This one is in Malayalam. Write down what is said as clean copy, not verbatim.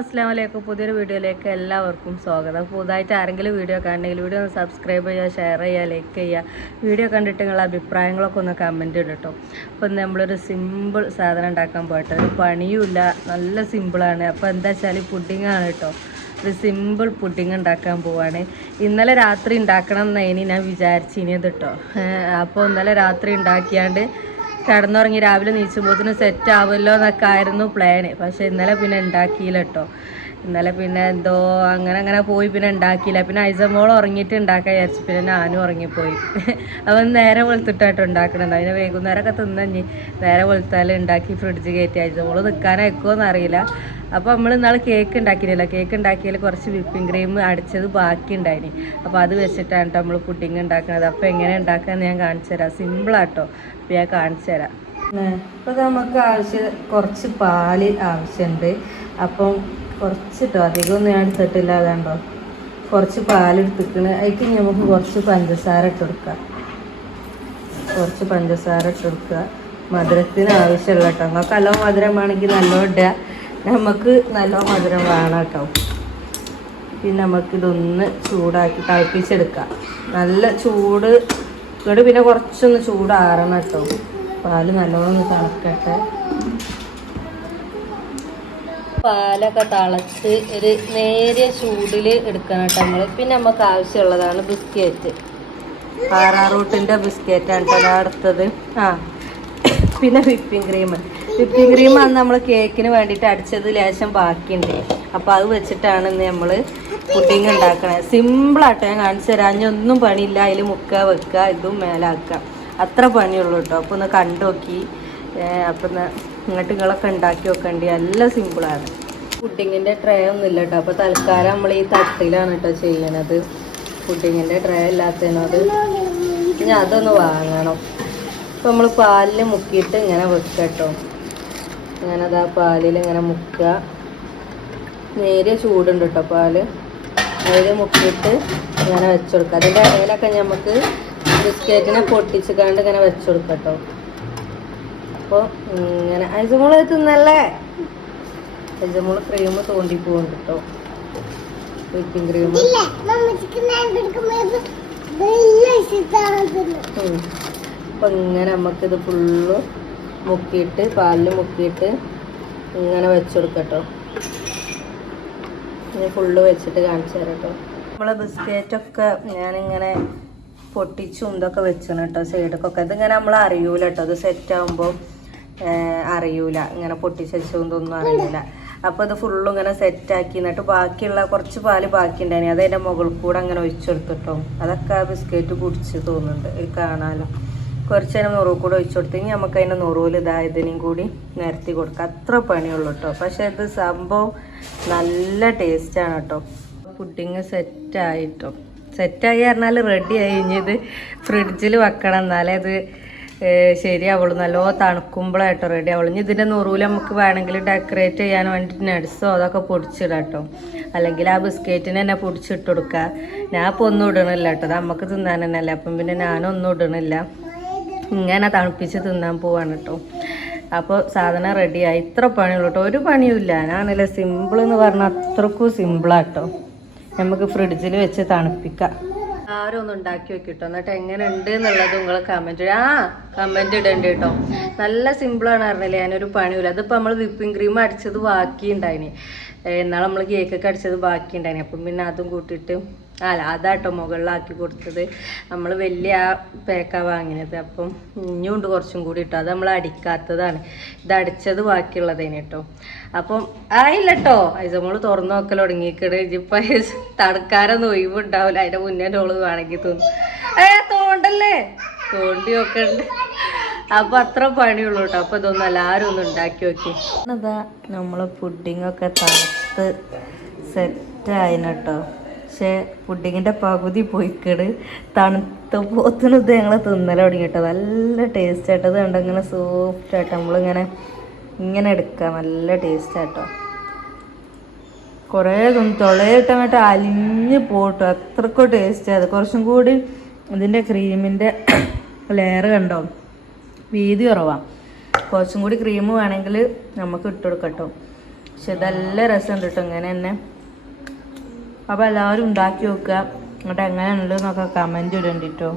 അസ്സലാമു അലൈക്കും. പുതിയൊരു വീഡിയോയിലേക്ക് എല്ലാവർക്കും സ്വാഗതം. പുതുതായിട്ട് ആരെങ്കിലും വീഡിയോ കാണണമെങ്കിൽ വീഡിയോ ഒന്ന് സബ്സ്ക്രൈബ് ചെയ്യുക, ഷെയർ ചെയ്യുക, ലൈക്ക് ചെയ്യുക. വീഡിയോ കണ്ടിട്ട് നിങ്ങളുടെ അഭിപ്രായങ്ങളൊക്കെ ഒന്ന് കമൻറ്റ് ഇടട്ടോ. അപ്പോൾ നമ്മളൊരു സിമ്പിൾ സാധനം ഉണ്ടാക്കാൻ പോയിട്ട് ഒരു പണിയുമില്ല, നല്ല സിമ്പിളാണ്. അപ്പോൾ എന്താ വെച്ചാൽ പുഡിങ്ങാണ് കേട്ടോ. ഒരു സിമ്പിൾ പുഡിങ് ഉണ്ടാക്കാൻ പോവാണ്. ഇന്നലെ രാത്രി ഉണ്ടാക്കണം എന്നതിന് ഞാൻ വിചാരിച്ചിനിയത് കേട്ടോ. അപ്പോൾ ഇന്നലെ രാത്രി ഉണ്ടാക്കിയാണ്ട് കിടന്നുറങ്ങി രാവിലെ നീച്ചുമ്പോഴത്തേനും സെറ്റ് ആവുമല്ലോ എന്നൊക്കെ ആയിരുന്നു പ്ലാന്. പക്ഷെ ഇന്നലെ പിന്നെ ഉണ്ടാക്കിയില്ല കേട്ടോ. ഇന്നലെ പിന്നെ എന്തോ അങ്ങനെ പോയി പിന്നെ ഉണ്ടാക്കിയില്ല. പിന്നെ ഐസമോൾ ഉറങ്ങിയിട്ട് ഉണ്ടാക്കാൻ വിചാരിച്ചു, പിന്നെ ഞാനും ഉറങ്ങിപ്പോയി. അവൻ നേരെ വെളുത്തിട്ടാട്ടോ ഉണ്ടാക്കണത്. അതിന് വൈകുന്നേരമൊക്കെ തിന്നഞ്ഞി നേരെ വെളുത്താൽ ഉണ്ടാക്കി ഫ്രിഡ്ജ് കയറ്റി. ഐസമോൾ നിൽക്കാനായിക്കോന്ന് അറിയില്ല. അപ്പോൾ നമ്മൾ ഇന്നാൾ കേക്ക് ഉണ്ടാക്കിയില്ല. കേക്ക് ഉണ്ടാക്കിയതിൽ കുറച്ച് വിപ്പിംഗ് ക്രീം അടിച്ചത് ബാക്കി ഉണ്ടായിന്. അപ്പോൾ അത് വെച്ചിട്ടാണ് കേട്ടോ നമ്മൾ പുഡിങ് ഉണ്ടാക്കുന്നത്. അപ്പോൾ എങ്ങനെ ഉണ്ടാക്കാമെന്ന് ഞാൻ കാണിച്ചു തരാം. സിമ്പിളാട്ടോ. അപ്പോൾ ഞാൻ കാണിച്ചു തരാം. ഇപ്പോൾ നമുക്ക് കുറച്ച് പാല് ആവശ്യമുണ്ട്. അപ്പം കുറച്ചിട്ടോ, അധികമൊന്നും ഞാൻ എടുത്തിട്ടില്ല. അതുകൊണ്ടോ കുറച്ച് പാലെടുത്തിക്കണ്. അതിക്ക് നമുക്ക് കുറച്ച് പഞ്ചസാര ഇട്ട് കൊടുക്കാം. കുറച്ച് പഞ്ചസാര ഇട്ട് കൊടുക്കുക. മധുരത്തിന് ആവശ്യമുള്ള കേട്ടോ. നിങ്ങൾക്ക് നല്ല മധുരം വേണമെങ്കിൽ നല്ലോണം ഇടുക. നമുക്ക് നല്ല മധുരം വേണം കേട്ടോ. പിന്നെ നമുക്കിതൊന്ന് ചൂടാക്കി തിളപ്പിച്ചെടുക്കാം. നല്ല ചൂട് ഇങ്ങോട്ട് പിന്നെ കുറച്ചൊന്ന് ചൂടാറണം കേട്ടോ. പാല് നല്ലോണം ഒന്ന് തിളക്കട്ടെ. പാലൊക്കെ തിളച്ച് ഒരു നേരിയ ചൂടിൽ എടുക്കണം കേട്ടോ നമ്മൾ. പിന്നെ നമുക്ക് ആവശ്യമുള്ളതാണ് ബിസ്ക്കറ്റ്. ആറാറൂട്ടിൻ്റെ ബിസ്ക്കറ്റാണ് കേട്ടോ അടുത്തത്. പിന്നെ വിപ്പിംഗ് ക്രീം. വിപ്പിംഗ് ക്രീം ആണ് നമ്മൾ കേക്കിന് വേണ്ടിയിട്ട് അടിച്ചത് ലേശം ബാക്കിയുണ്ട്. അപ്പോൾ അത് വെച്ചിട്ടാണ് ഇന്ന് നമ്മൾ പുഡിങ് ഉണ്ടാക്കണത്. സിമ്പിളാട്ടോ. ഞാൻ കാണിച്ചു തരാം. ഒന്നും പണിയില്ല. അതിൽ മുക്കുക, വെക്കുക, ഇതും മേലാക്കുക, അത്ര പണിയുള്ളൂ കേട്ടോ. അപ്പോൾ ഒന്ന് കണ്ടു നോക്കി. അപ്പം ഇങ്ങോട്ട് നിങ്ങളൊക്കെ ഉണ്ടാക്കി വെക്കേണ്ടി. നല്ല സിമ്പിളാണ്. പുഡിങ്ങിൻ്റെ ട്രേ ഒന്നും ഇല്ല കേട്ടോ. അപ്പോൾ തൽക്കാലം നമ്മൾ ഈ തട്ടിലാണ് കേട്ടോ ചെയ്യണത്. പുഡിങ്ങിൻ്റെ ട്രേ ഇല്ലാത്തതിനോട് ഇനി അതൊന്ന് വാങ്ങണം. അപ്പോൾ നമ്മൾ പാലിൽ മുക്കിയിട്ട് ഇങ്ങനെ വെക്കുക കേട്ടോ. അങ്ങനെ അതാ പാലിൽ ഇങ്ങനെ മുക്കുക. നേരിയ ചൂടുണ്ട് കേട്ടോ പാല്. നേരിയ മുക്കിയിട്ട് ഇങ്ങനെ വെച്ചുകൊടുക്കുക. അതിൻ്റെ ഇടയിലൊക്കെ നമുക്ക് ബിസ്ക്കറ്റിനെ പൊട്ടിച്ചിക്കാണ്ട് ഇങ്ങനെ വെച്ചുകൊടുക്കുക കേട്ടോ. അപ്പോൾ ഇങ്ങനെ ഐസമോള് തിന്നല്ലേ. ഐസമോള് ക്രീം തോണ്ടിപ്പോകുന്നുണ്ട് കേട്ടോ. വിപ്പിംഗ് ക്രീം അപ്പോൾ ഇങ്ങനെ നമുക്കിത് ഫുള്ള് മുക്കിയിട്ട് പാലിൽ മുക്കിയിട്ട് ഇങ്ങനെ വെച്ചുകൊടുക്കട്ടോ. ഇനി ഫുള്ള് വെച്ചിട്ട് കാണിച്ചു തരാം കേട്ടോ. നമ്മളെ ബിസ്ക്കറ്റൊക്കെ ഞാനിങ്ങനെ പൊട്ടിച്ചും ഇതൊക്കെ വെച്ചാണ് കേട്ടോ സൈഡൊക്കെ. ഇതിങ്ങനെ നമ്മൾ അറിയൂല കേട്ടോ. ഇത് സെറ്റാകുമ്പോൾ അറിയൂല. ഇങ്ങനെ പൊട്ടിച്ച് വെച്ചതൊന്നും അറിയില്ല. അപ്പോൾ ഇത് ഫുള്ളും ഇങ്ങനെ സെറ്റാക്കി എന്നിട്ട് ബാക്കിയുള്ള കുറച്ച് പാല് ബാക്കി ഉണ്ടായിരുന്നു. അത് അതിൻ്റെ മുകളിൽ കൂടെ അങ്ങനെ ഒഴിച്ചെടുത്തിട്ടോ. അതൊക്കെ ആ ബിസ്ക്കറ്റ് കുടിച്ച് തോന്നുന്നുണ്ട്. ഇത് കാണാമല്ലോ. കുറച്ച് നേരം നുറു കൂടെ ഒഴിച്ചു കൊടുത്തെങ്കിൽ നമുക്ക് അതിൻ്റെ നുറുവിൽ ഇതിനും കൂടി നിരത്തി കൊടുക്കാം. അത്ര പണിയുള്ളൂ കേട്ടോ. പക്ഷേ ഇത് സംഭവം നല്ല ടേസ്റ്റാണ് കേട്ടോ. പുഡിങ് സെറ്റായിട്ടോ. സെറ്റായി പറഞ്ഞാൽ റെഡി ആയി. ഇനി ഇത് ഫ്രിഡ്ജിൽ വെക്കണം. എന്നാലേ ഇത് ശരിയാവുള്ളൂ. നല്ലോണം തണുക്കുമ്പോഴായിട്ടോ റെഡി ആവുള്ളൂ. ഇനി ഇതിൻ്റെ നുറുവിൽ നമുക്ക് വേണമെങ്കിൽ ഡെക്കറേറ്റ് ചെയ്യാൻ വേണ്ടിയിട്ട് നട്സോ അതൊക്കെ പൊടിച്ചിടാം കേട്ടോ. അല്ലെങ്കിൽ ആ ബിസ്ക്കറ്റിന് തന്നെ പൊടിച്ചിട്ട് കൊടുക്കുക. ഞാൻ ഇപ്പോൾ ഒന്നും ഇടണില്ല കേട്ടോ. അത് നമുക്ക് തിന്നാൻ തന്നെയല്ലേ. അപ്പം പിന്നെ ഞാനൊന്നും ഇടണില്ല. ഇങ്ങനെ തണുപ്പിച്ച് തിന്നാൻ പോവാണ് കേട്ടോ. അപ്പോൾ സാധനം റെഡിയായി. ഇത്ര പണിയുള്ളൂ കേട്ടോ. ഒരു പണിയുമില്ല. ഞാനല്ലേ സിമ്പിൾ എന്ന് പറഞ്ഞാൽ അത്രക്കും സിമ്പിളാട്ടോ. നമുക്ക് ഫ്രിഡ്ജിൽ വെച്ച് തണുപ്പിക്കാം. ആരും ഒന്ന് ഉണ്ടാക്കി വെക്കിട്ടോ. എന്നിട്ട് എങ്ങനെ ഉണ്ട് എന്നുള്ളത് നിങ്ങൾ കമൻറ്റ് ഇടേണ്ടി കേട്ടോ. നല്ല സിമ്പിളാണ് പറഞ്ഞില്ലേ. ഞാനൊരു പണിയില്ല. അതിപ്പോൾ നമ്മൾ വിപ്പിംഗ് ക്രീം അടിച്ചത് ബാക്കി ഉണ്ടായിന്. എന്നാൽ നമ്മൾ കേക്കൊക്കെ അടിച്ചത് ബാക്കി ഉണ്ടായിന്. അപ്പം പിന്നെ അതും കൂട്ടിയിട്ട് അതാട്ടോ മുകളിലാക്കി കൊടുത്തത്. നമ്മൾ വലിയ ആ പേക്കാണ് വാങ്ങിയത്. അപ്പം ഇനിയുണ്ട് കുറച്ചും കൂടി ഇട്ടോ. അത് നമ്മൾ അടിക്കാത്തതാണ്. ഇത് അടിച്ചത് ബാക്കിയുള്ളതേനെ കേട്ടോ. അപ്പം ആയില്ല കേട്ടോ. ഐസമോള് തുറന്നു നോക്കൽ തുടങ്ങിക്കട്. ഇപ്പം തണുക്കാരൊന്നും ഒഴിവുണ്ടാവില്ല. അതിൻ്റെ മുന്നേ ഓള് വേണമെങ്കിൽ തോണ്ടല്ലേ. തോണ്ടി നോക്കണ്ട്. അപ്പം അത്ര പണിയുള്ളൂ കേട്ടോ. അപ്പോൾ ഇതൊന്നും എല്ലാവരും ഒന്ന് ഉണ്ടാക്കി നോക്കി. അതാ നമ്മളെ പുഡിങ്ങൊക്കെ തണുത്ത് സെറ്റായിന് കേട്ടോ. പക്ഷേ പുഡിങ്ങിൻ്റെ പകുതി പോയിക്കട്. തണുത്ത പോത്തിന് ഇത് ഞങ്ങൾ തിന്നല തുടങ്ങി കേട്ടോ. നല്ല ടേസ്റ്റ് ആയിട്ടോ. ഇത് കണ്ടോ ഇങ്ങനെ സോഫ്റ്റായിട്ടോ. നമ്മളിങ്ങനെ എടുക്കാം. നല്ല ടേസ്റ്റ് ആയിട്ടോ. കുറേ തൊളയിട്ടങ്ങോട്ട് അലിഞ്ഞ് പോട്ടോ. അത്രക്കും ടേസ്റ്റ് ആയത്. കുറച്ചും കൂടി ഇതിൻ്റെ ക്രീമിൻ്റെ ലെയർ കണ്ടോ വീതി കുറവാണ്. കുറച്ചും കൂടി ക്രീം വേണമെങ്കിൽ നമുക്ക് ഇട്ട് കൊടുക്കട്ടോ. പക്ഷെ ഇതെല്ലാം രസമുണ്ട് കേട്ടോ ഇങ്ങനെ തന്നെ. അപ്പോൾ എല്ലാവരും ഉണ്ടാക്കി നോക്കുക. എന്നിട്ട് എങ്ങനെയുണ്ട് എന്നൊക്കെ കമൻറ്റ് ഇടണ്ടിട്ടോ.